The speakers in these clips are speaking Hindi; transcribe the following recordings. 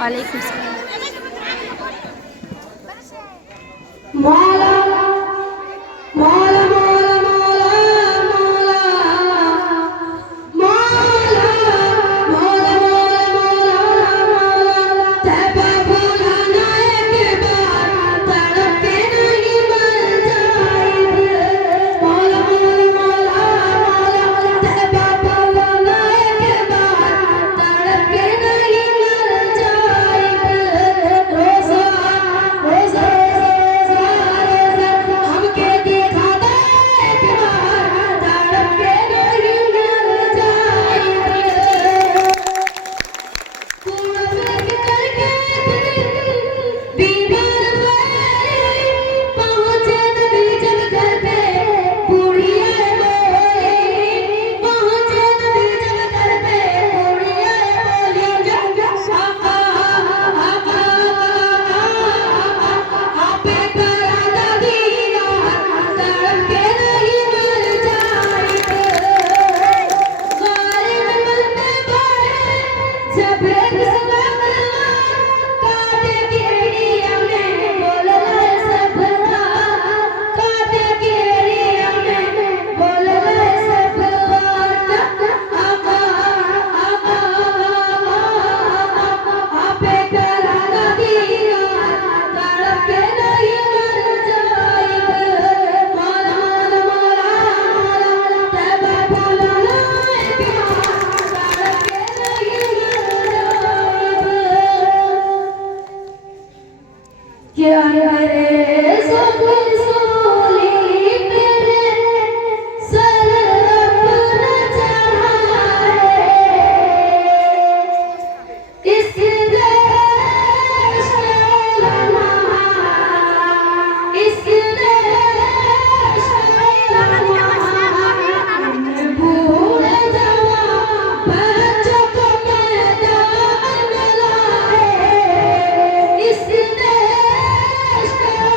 वालेकुम सलाम। मौला मौला मौला मौला मौला मौला मौला मौला मौला तैबा बुलाना एक बार तड़प के नहीं मर जाएंगे। मौला मौला मौला तैबा बुलाना एक बार तड़प के नहीं मर जाएंगे। रोज़ा रोज़ा हमके दिखा दे प्यार तड़प के नहीं मर जाएंगे। पूरब करके बीमार पहुँचे नबी जब घर पे बुढ़िया बोली। पहुँचे नबी जब घर पे बुढ़िया बोली आपे करा दीना तड़प के नहीं मर जाएंगे। ज़ालिम बंदे बड़े जब एक सबक काटे की एड़िया में बोल रहे सबका। काटे की एड़िया में बोल रहे सबका। आपे करा दीना तड़प के नहीं मर जाएंगे। मौला मौला मौला तैबा बुलाना एक बार तड़प के नहीं मर जाएंगे। क्या करे सब सोली तेरे सर अपना चढ़ाए। इस देश में उलमा इस देश में उलमा बूढ़े जवान बच्चों को मैदान में लाए। इस देश में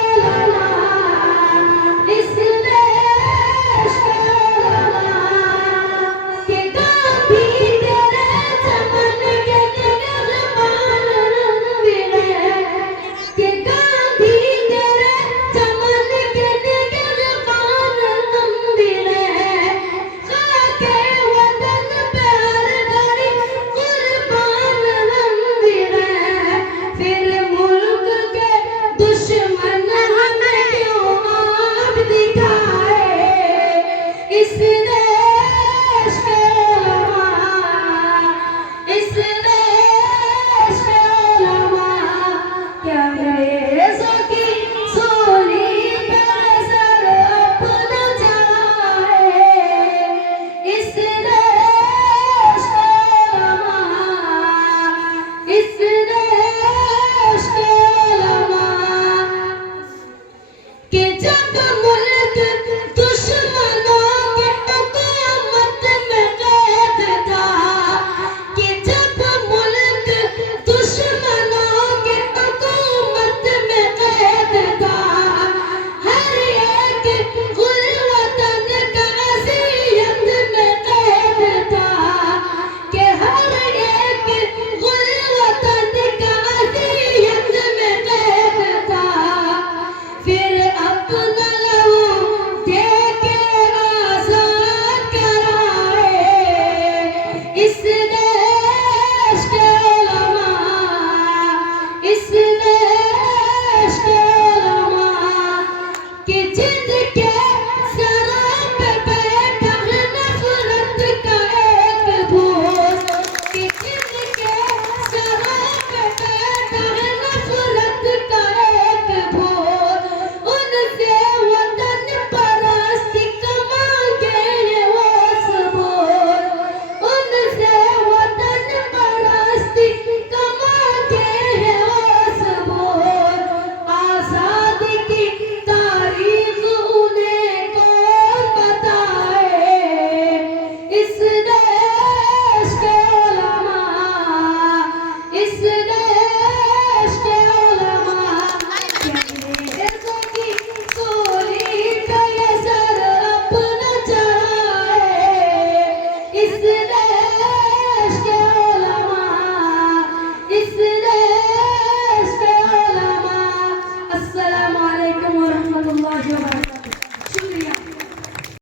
धन्यवाद।